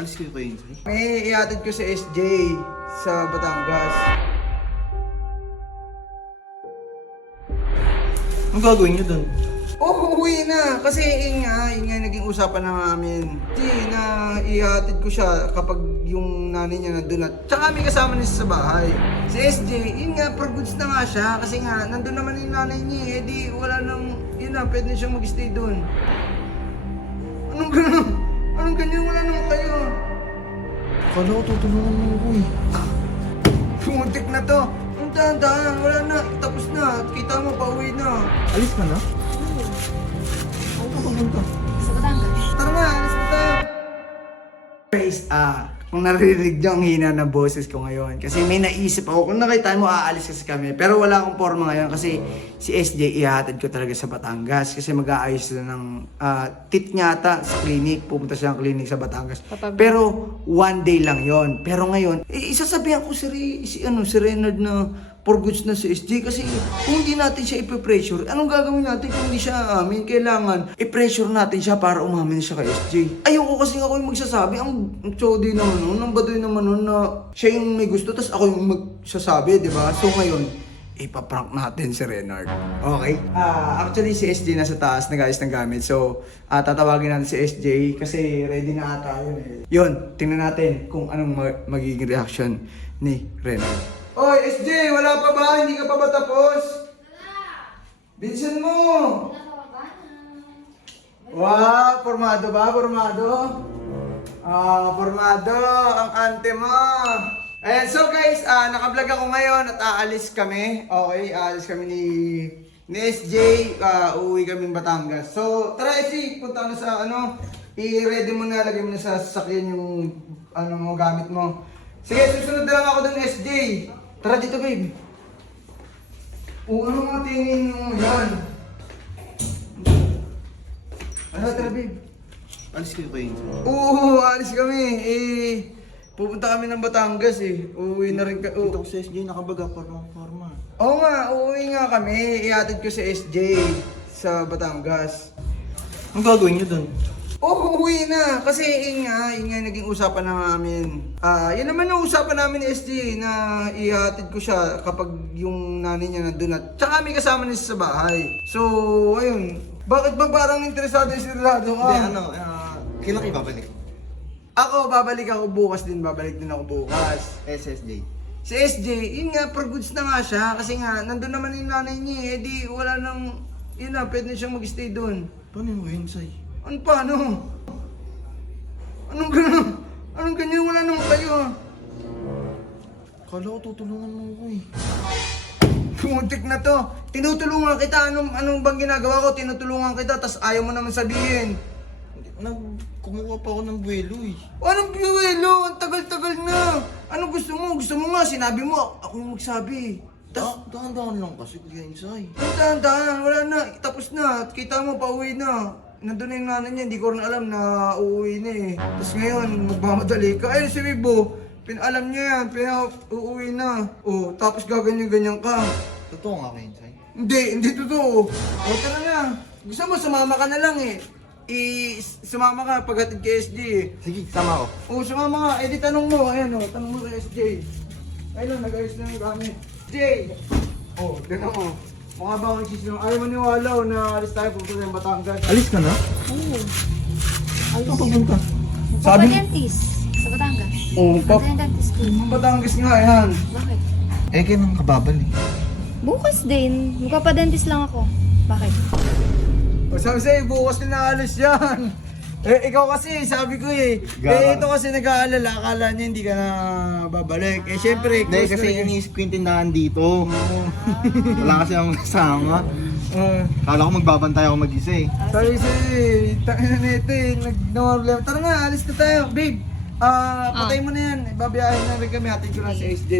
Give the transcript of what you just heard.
Alis kayo kayo, Insay? May ihatid ko si SJ sa Batangas. Anong gagawin niyo doon? Uuwi na! Kasi yun nga naging usapan na namin. Na ihatid ko siya kapag yung nanay niya nandun at tsaka may kasama niya sa bahay. Si SJ, yun nga, for goods na nga siya. Kasi nga, nandun naman yung nanay niya. Eh di wala nang, yun na, pwede na siyang mag-stay dun. Anong gano'n? Anong ganyan? Wala naman kayo. Kala ko tutulungan mo ako eh. Pumuntik na to. Ang dahan-dahan, wala na. Tapos na. Kita mo, pauwi na. Alis ka na? Ako ka pumunta. Sa Batangas. Tara na, alis na tayo. Guys, kung naririnig niyo ang hina ng boses ko ngayon. Kasi may naisip ako, kung nakita mo, aalis kasi kami. Pero wala akong forma ngayon kasi si SJ ihatid ko talaga sa Batangas. Kasi mag-aayos na ng teeth niya ata sa clinic. Pupunta siya ng clinic sa Batangas. Pero one day lang yon. Pero ngayon, isasabihan ko si Renard na for goods na si SJ kasi kung hindi natin siya ipe-pressure, anong gagawin natin kung hindi siya amin? Kailangan i-pressure natin siya para umamin siya kay SJ. Ayoko kasi ako yung magsasabi, ang chodi naman nun, ang baduy naman nun na siya yung may gusto, tas ako yung magsasabi, di ba? So ngayon, ipaprank natin si Renard. Okay? Actually si SJ nasa taas, nag-ayos ng gamit. So, tatawagin natin si SJ kasi ready na ata yun eh. Yun, tingnan natin kung anong magiging reaction ni Renard. Oy, SJ, wala pa ba? Hindi ka pa ba tapos? Binsan mo! Wow, formado ba? Formado? Formado ang ante mo. Ayan, so guys, naka-vlog ako ngayon at aalis kami. Okay, aalis kami ni SJ. Uuwi kami Batangas. So, tara SJ, punta na sa i-ready mo na, lagay mo na sa sasakyan yung gamit mo. Sige, susunod na lang ako dun SJ. Tara dito, babe. Ano mga tingin mo yan? Ano, tara, babe? Alis kayo kayo, Insay? Oo, alis kami. Pupunta kami ng Batangas eh. Uuwi na rin ka. Dito ko sa SJ, nakabaga forma. Oo nga, uuwi nga kami. Ihatid ko si SJ sa Batangas. Anong gagawin niyo doon? Uuwi na. Kasi yun nga naging usapan na namin. Yun naman yung usapan namin ni SJ na ihatid ko siya kapag yung nanay niya nandun at tsaka may kasama niya sa bahay. So, ayun. Bakit ba parang interesado yung sirado ka? Hindi, kailan kayo babalik? Ako, babalik ako bukas din. Babalik din ako bukas. SSJ. Si SJ, yun nga, for goods na nga siya. Kasi nga, nandun naman yung nanay niya. Eh di, wala nang, yun na, pwede na siyang mag-stay doon. Paano mo yun, Insay? Ano paano? Anong gano'n? Anong ganyan? Wala naman kayo. Kala ko tutulungan mo ako eh. Pumuntik na to. Tinutulungan kita. Anong bang ginagawa ko? Tinutulungan kita, tas ayaw mo naman sabihin. Kumuha pa ako ng buwelo eh. Anong buwelo? Ang tagal-tagal na. Anong gusto mo? Gusto mo nga, sinabi mo. Ako yung magsabi. Dahan-dahan lang kasi, Kuya Insay. Ang dahan-dahan, wala na. Tapos na. Kita mo, pauwi na. Nandun na yung nanay niya, hindi ko rin alam na uuwi na eh. Tapos ngayon, magmamadali ka. Ay, si Bibo, alam niya yan, uuwi na. Oh, tapos gaganyan-ganyan ka. Totoo nga, Kuya Insay. Hindi totoo. O, tara na. Gusto mo, sumama ka na lang eh. Sumama ka paghatid kay SJ eh. Sige, sama ako. O, sumama ka. Eh, di tanong mo. Ayan o, tanong mo kay SJ. Ayun, nag-ayos na yung gamit. SJ! O, gano'n mo. Mga ba akong sisinong, ayaw maniwala o na alis tayo pupunta ng Batangas. Alis ka na? Oo. Saan pupunta? Sabi mo- Magpa-dentist. Sa Batangas. Oo, Magpa-dentist ko. Ang Batangas nga yan. Bakit? Eh, kailan kababal eh. Bukas din. Magpa-dentist lang ako. Bakit? O sabi sa'yo, bukas din naalis yan. Eh, ikaw kasi, sabi ko eh. Eh, ito kasi nag-aalala, akala niya hindi ka na babalik. Eh, syempre, Hindi, close kasi to rin. iniisip ko yung tindahan dito. Wala kasi akong kasama. Ah, Kala ko magbabantay ako mag-isa eh. sabi sa'yo eh, tangin na nito eh, nag-problema. Tara na, alis na tayo. Babe, patay mo na yan. Babiyahin na rin kami, hatid ko lang si SJ.